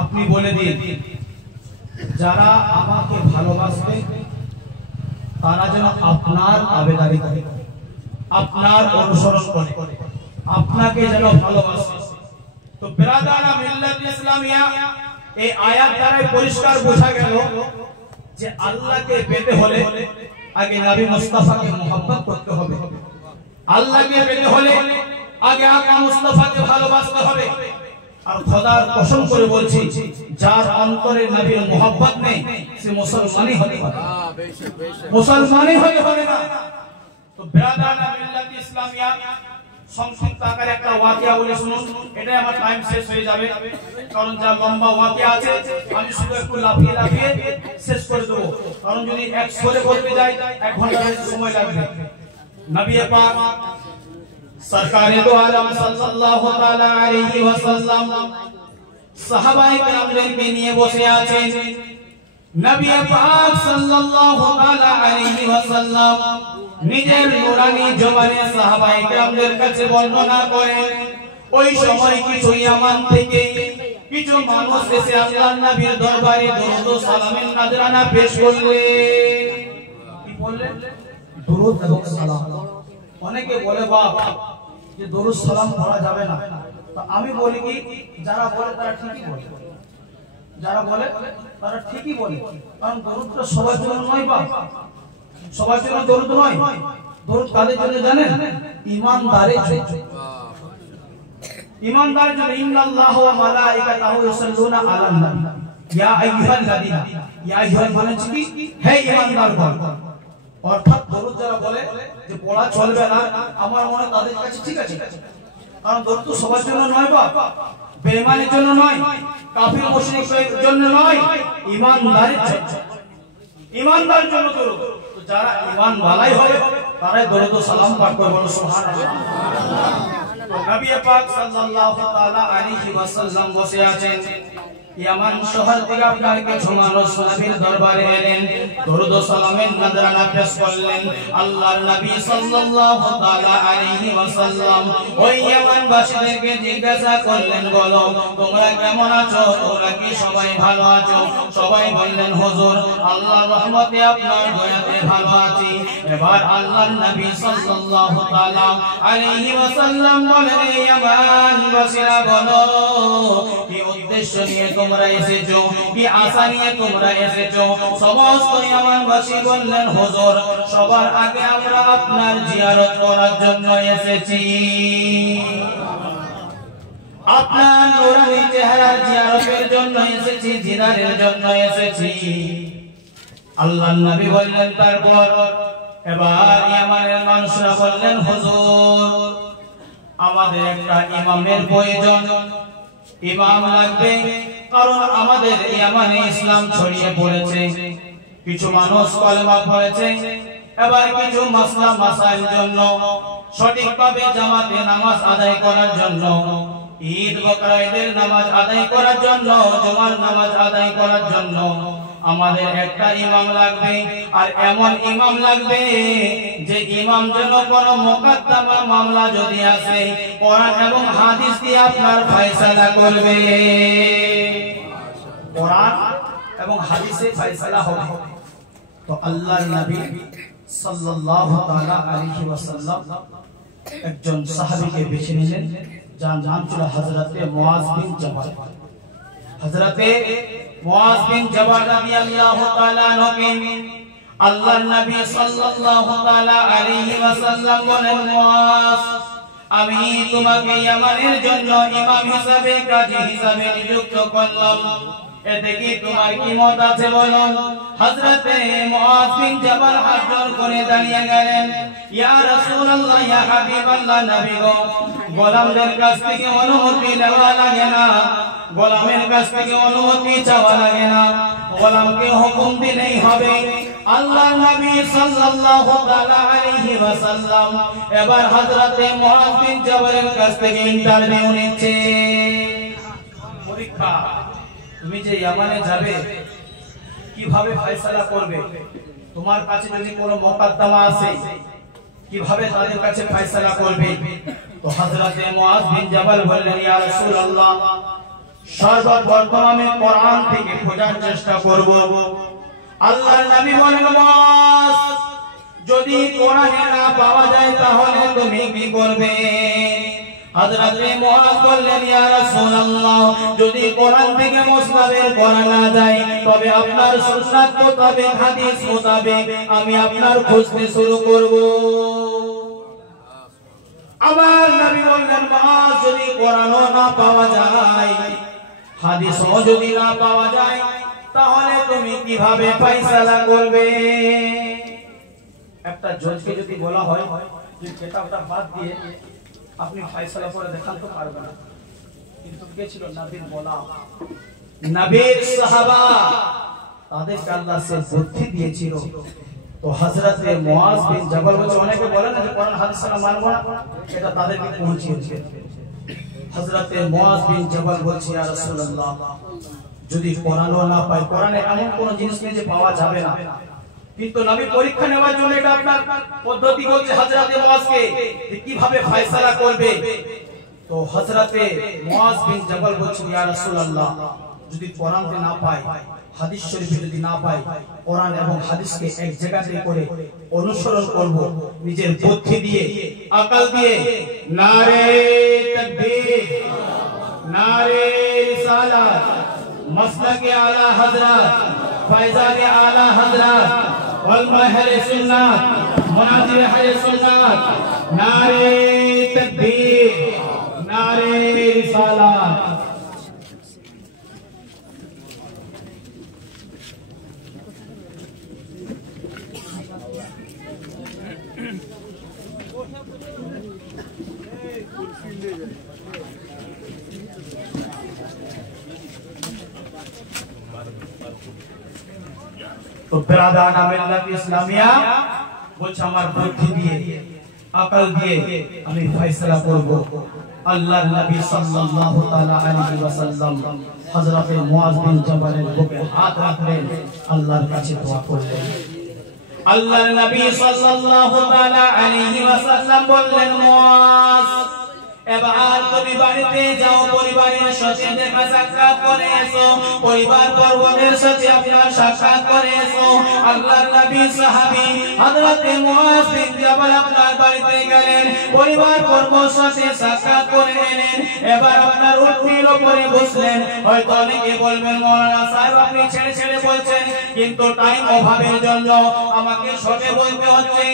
আপনি বলে দিন যারা আমাকে ভালোবাসবে তারা যেন আপনার আবেদারি করে, আপনার অনুসরণ করে, আপনাকে যেন ভালোবাসে। তো বিরাদানা মিল্লাত ইসলামিয়া, এই আয়াত দ্বারা পরিষ্কার বোঝা গেল যে আল্লাহকে পেতে হলে আগে নবী মুস্তাফাকে মুহাব্বত করতে হবে। আল্লাহকে পেতে হলে আগে আকা মুস্তাফাকে ভালোবাসতে হবে। আর খোদার কসম করে বলছি, যার অন্তরে নবীর মুহাব্বত নেই সে মুসলমানই হতে পারে না, মুসলমানই হতে পারে না। তো বিরাদানা মিল্লাত ইসলামিয়া, সংক্ষিপ্ত আকারে একটা ওয়াকিয়া বলে শুনুন, এটাই আমার টাইম শেষ হয়ে যাবে, কারণ যা লম্বা ওয়াকিয়া আছে আমি শুধু একটু লাফিয়ে লাফিয়ে শেষ করে দেবো, কারণ যদি এক সরে বলতে যাই 1 ঘন্টা সময় লাগবে। নবী পাক সরকারে দো আলম সাল্লাল্লাহু তাআলা আলাইহি ওয়াসাল্লাম সাহাবায়ে কেরামদেরকে নিয়ে বসে আছেন। নবী পাক সাল্লাল্লাহু তাআলা আলাইহি ওয়াসাল্লাম নিজের নুরানি জবানে সাহাবায়ে কেরামদের কাছে বর্ণনা করেন, ওই সময় কিছু ইয়ামান থেকে কিছু মানুষ এসে আল্লাহর নবীর দরবারে দরুদ ও সালামের নজরানা পেশ করলেন। কি বললেন? দরুদ এবং সালাম। অনেকে বলে বাবা যে দরুদ সালাম পড়া যাবে না, তো আমি বলি কি যারা বলে তারা ঠিকই বলে, যারা বলে তারা ঠিকই বলে, কারণ দরুদটা সবার জন্য নয় বাবা, সবার জন্য দরুদ নয়। দরুদ কাদের জন্য জানেন? ঈমানদারের জন্য। ঈমানদারের জন্য ইন্নাল্লাহু ওয়া মালাইকাতাহু ইউসাল্লুনা আলান নবী ইয়া আইয়ুহাল্লাযীনা, ইয়া আইয়ুহাল মানে কি? হে ঈমানদারগণ। অর্থাৎ দরুদ যারা বলে যে পড়া চলবে না, আমার মনে তাদের কাছে ঠিক আছে, কারণ দরুদ তো সবার জন্য নয় বাবা, বেঈমানের জন্য নয়, কাফির মুশরিকের জন্য নয়, ঈমানদারের জন্য, ঈমানদারের জন্য দরুদ। তো যারা ঈমান ওয়ালাই হবে তারাই দরুদ ও সালাম পাঠ করে, বলো সুবহানাল্লাহ। তো নবী পাক সাল্লাল্লাহু তাআলা আলাইহি ওয়াসাল্লাম বসে আছেন, ইয়ামান শহর থেকে আপনার কিছু মানুষ নবীর দরবারে এলেন, দরুদ ও সালামের নজরানা পেশ করলেন। আল্লাহর নবী সাল্লাল্লাহু তাআলা আলাইহি ওয়াসাল্লাম ওই ইয়ামানবাসীদেরকে জিজ্ঞাসা করলেন, বলো তোমরা কেমন আছো? তোমরা কি সবাই ভালো আছো? সবাই বললেন, হুজুর আল্লাহর রহমতে আপনার দয়াতে ভালো আছি। এবার আল্লাহর নবী সাল্লাল্লাহু তাআলা আলাইহি ওয়াসাল্লাম বলেন, ইয়ামানবাসীরা বলো কি উদ্দেশ্য নিয়ে তোমরা এসেছো, কি আশা নিয়ে তোমরা এসেছো? সমস্ত ইয়ামানবাসী বললেন, হুজুর সবার আগে আমরা আপনার জিয়ারত করার জন্য এসেছি, আপনার নূরানি চেহারার জিয়ারতের জন্য এসেছি, দিদারের জন্য এসেছি। আল্লাহর নবী বললেন, তারপর? এবার ইয়ামানের মানুষরা বললেন, হুজুর আমাদের একটা ইমামের প্রয়োজন, ইমাম লাগবে, কারণ আমাদের ইয়ামানে ইসলাম ছড়িয়ে পড়েছে, কিছু মানুষ কলেমা পড়েছে, এবার কিছু মাসলা মাসাইল জন্য সঠিকভাবে জামাতে নামাজ আদায় করার জন্য, ঈদ বকরা ঈদের নামাজ আদায় করার জন্য, জুমার নামাজ আদায় করার জন্য আমাদের একটা ইমাম লাগবে। আর এমন ইমাম লাগবে যে ইমাম যেন কোন মুকদ্দমা মামলা যদি আসে কোরআন এবং হাদিস দিয়ে আপনার ফয়সালা করবে, কোরআন এবং হাদিসে ফয়সালা হবে। তো আল্লাহর নবী সাল্লাল্লাহু তাআলা আলাইহি ওয়াসাল্লাম একজন সাহাবীকে বেছে নিলেন, যার নাম ছিল হযরতে মুআজ বিন জাবাল। হযরতে মুআজ বিন জাবাল রাদিয়াল্লাহু তাআলা আনহুকে আল্লাহর নবী সাল্লাল্লাহু তাআলা আলাইহি ওয়াসাল্লাম বলেন, মুআজ আমি তোমাকে ইয়ামানের জন্য ইমাম হিসেবে, কাজী হিসেবে নিযুক্ত করলাম, এতে কি তোমার কি মত আছে বলো? হযরতে মুআজ বিন জাবাল হাত জোড় করে দাঁড়িয়ে গেলেন, ইয়া রাসূলুল্লাহ, ইয়া হাবিবাল্লাহ, নবী গো, গোলামদের কাছ থেকে অনুমতি নেওয়া লাগে না, গোলামের কাছ থেকে অনুমতি চাওয়া লাগে না, গোলামকে হুকুম দিলেই হবে। আল্লাহর নবী সাল্লাল্লাহু তাআলা আলাইহি ওয়াসাল্লাম এবার হযরতে মুআজ বিন জাবালের কাছ থেকে ইন্টারভিউ নিচ্ছে, পরীক্ষা, তুমি যে ইয়ামানে যাবে কিভাবে ফয়সালা করবে, তোমার কাছে যদি কোনো মুকদ্দমা আসে কিভাবে তাদের কাছে ফয়সালা করবে। তো হযরতে মুআজ বিন জাবাল বললেন, ইয়া রাসূলুল্লাহ সর্বপ্রথম আমি কোরআন থেকে খোঁজার চেষ্টা করব। আল্লাহর নবী বলেন, মুআজ, যদি কোরআনে না পাওয়া যায় তাহলে তুমি কি করবে? হযরত মুআজ বললেন, ইয়া রাসূলুল্লাহ, যদি কোরআন থেকে মুসনাদের করা না যায় তবে আপনার সুন্নাত মোতাবেক, হাদিস মোতাবেক আমি আপনার খুঁজতে শুরু করব। আমার নবী বললেন, মুআজ, যদি কোরআনও না পাওয়া যায়, হাদিসও যদি না পাওয়া যায়, তাহলে তুমি কিভাবে ফয়সালা করবে? একটা জজকে যদি বলা হয় যে কিতাবটা বাদ দিয়ে আপনি ফয়সালা করে দেখান, তো পারবে না। কিন্তু কে ছিল? নবীর বলা, নবীর সাহাবা, তাদেরকে আল্লাহ সে বুদ্ধি দিয়েছিল। তো হযরত মুআজ বিন জাবাল বলে, অনেকে বলে না যে কোরআন হাদিস ছাড়া মানব না, এটা তাদেরকে পৌঁছিয়েছে। হযরত মুআজ বিন জাবাল বলছে, ইয়া রাসূলুল্লাহ, যদি কোরআনও না পাই, কোরআনে এমন কোন জিনিস নেই যে পাওয়া যাবে না, কিন্তু নবী পরীক্ষা নেওয়ার জন্য এটা আপনার পদ্ধতি বলছে হযরত মুআজকে যে কিভাবে ফয়সালা করবে। তো হযরত মুআজ বিন জাবাল বলছেন, ইয়া রাসূলুল্লাহ, যদি কোরআনকে না পাই, হাদিস শরীফে যদি না পাই, কোরআন এবং হাদিসকে এক জায়গাতে করে অনুসরণ করব নিজের বুদ্ধি দিয়ে, আকল দিয়ে। নারে তাকবীর, নারে রিসালাত, মাসলাকে আলা হযরত, ফয়জানে আলা হযরত, উলমা আহলে সুন্নাত, মুনাজির আহলে সুন্নাত, নারে তাকবীর, নারে রিসালাত। তো বিরাদান মিল্লাত ইসলামিয়া বলছে, আমার বুদ্ধি দিয়ে, আকল দিয়ে আমি ফয়সালা করব। আল্লাহর নবী সাল্লাল্লাহু তাআলা আলাইহি ওয়াসাল্লাম হযরত মুআজ বিন জাবালের বুকে হাত রাখলেন, আল্লাহর কাছে দোয়া করলেন। আল্লাহর নবী সাল্লাল্লাহু তাআলা আলাইহি ওয়াসাল্লাম বললেন, মুআজ, এবার তুমি বাড়িতে যাও, পরিবারের সাথে দেখা সাক্ষাৎ করে এসো, পরিবার পরিবারের সাথে আপনার সাক্ষাৎ করে এসো। আল্লাহর নবী সাহাবী হযরত মুআজ বিন জাবাল আপনার বাড়িতে গেলেন, পরিবার পরিবারের সাথে সাক্ষাৎ করে এলেন। এবার আপনার উঠতির উপরে বসলেন। হয়তো অনেকে বলবেন, মাওলানা সাহেব আপনি ছেড়ে ছেড়ে বলছেন, কিন্তু টাইম অভাবের জন্য আমাকে শর্টে বলতে হচ্ছে।